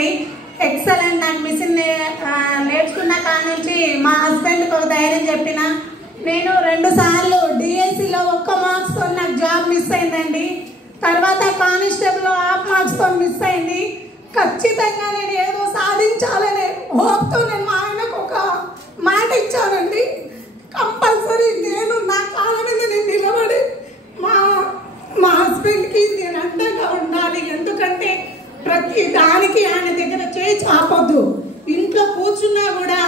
అండి. ఎక్సలెంట్. నాకు మిషన్ నేర్చుకున్న కాడ నుంచి మా హస్బెండ్కి ఒక ధైర్యం చెప్పిన. నేను 2 సార్లు డిఎస్సిలో 1 మార్క్స్తో నాకు జాబ్ మిస్ అయిందండి. తర్వాత కానిస్టేబుల్లో 1/2 మార్క్స్తో మిస్ అయింది. ఖచ్చితంగా నేను ఏదో సాధించాలనే హోప్తో నేను మా ఆయనకు ఒక మాట ఇచ్చానండి. కంపల్సరీ నేను నా కాళ్ళ మీద నేను నిలబడి మా హస్బెండ్కి నేను అండగా ఉండాలి. ఎందుకంటే ప్రతి దానికి ఆయన దగ్గర చేయి చాపొద్దు. ఇంట్లో కూర్చున్నా కూడా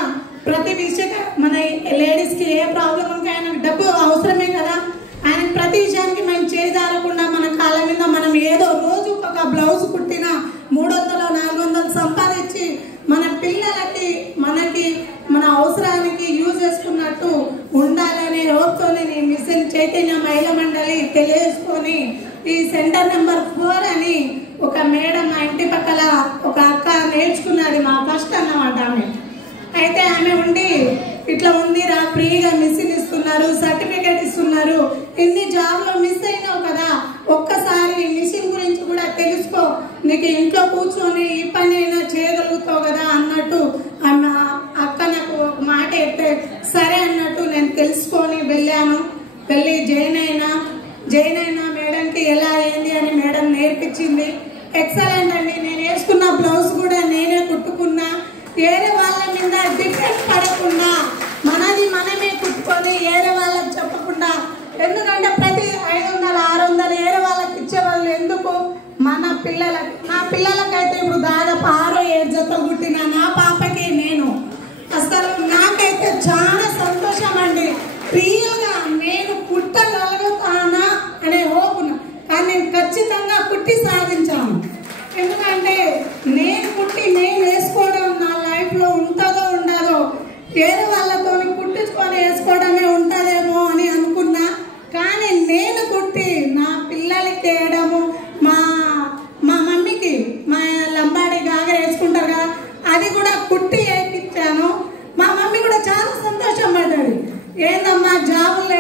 ప్రతి విషయం మన లేడీస్కి ఏ ప్రాబ్లం ఉంటే ఆయనకు డబ్బు అవసరమే కదా. ఆయన ప్రతి విషయానికి మేము చేయజాలకుండా మన కాళ్ళ మీద మనం ఏదో రోజు ఒక బ్లౌజ్ కుట్టిన 300-400 సంపాదించి మన పిల్లలకి మనకి మన అవసరానికి యూజ్ చేసుకున్నట్టు ఉండాలనే హోప్తోనే నేను మిషన్ చైతన్య మహిళా మండలి తెలియజేసుకొని ఈ సెంటర్ నెంబర్ 4 అని ఒక మేడం మా ఇంటి పక్కల ఒక అక్క నేర్చుకున్నది, మా ఫస్ట్ అన్నమాట ఆమె. అయితే ఆమె ఉండి ఇట్లా ఉంది రా, ఫ్రీగా మిషన్ ఇస్తున్నారు, సర్టిఫికేట్ ఇస్తున్నారు, ఇన్ని జాబ్లో మిస్ అయినావు కదా, ఒక్కసారి మిషన్ గురించి కూడా తెలుసుకో, నీకు ఇంట్లో కూర్చొని ఈ పని అయినా చేయగలుగుతావు కదా అన్నట్టు అక్క నాకు ఒక మాట చెప్తే సరే అన్నట్టు నేను తెలుసుకొని వెళ్ళాను. వెళ్ళి జాయిన్ అయినా మేడంకి ఎలా అయింది అని మేడం నేర్పించింది. ఎక్సలెంట్ అండి. నేను వేసుకున్న బ్లౌజ్ కూడా నేనే కుట్టుకున్నా. వేరే వాళ్ళ మీద డిఫరెంట్ పడకుండా మనది మనమే కుట్టుకొని వేరే వాళ్ళకి చెప్పకుండా, ఎందుకంటే ప్రతి 500-600 వేరే వాళ్ళకి ఇచ్చేవాళ్ళు ఎందుకు, మన పిల్లలకి. నా పిల్లలకైతే ఇప్పుడు దాదాపు 6-7 జతలు కుట్టిన నా పాపకి నేను. అసలు నాకైతే చాలా సంతోషం అండి. ప్రియగా నేను కుట్టగలుగుతానా అనే హోపును, కానీ నేను ఖచ్చితంగా కుట్టి సాధించాను. ఎందుకంటే నేను కుట్టి నేను వేసుకోవడం నా లైఫ్లో ఉంటుందో ఉండదో, వేరే వాళ్ళతో కుట్టించుకొని వేసుకోవడమే ఉంటుందేమో అని అనుకున్నా. కానీ నేను కుట్టి నా పిల్లలకి వేయడము,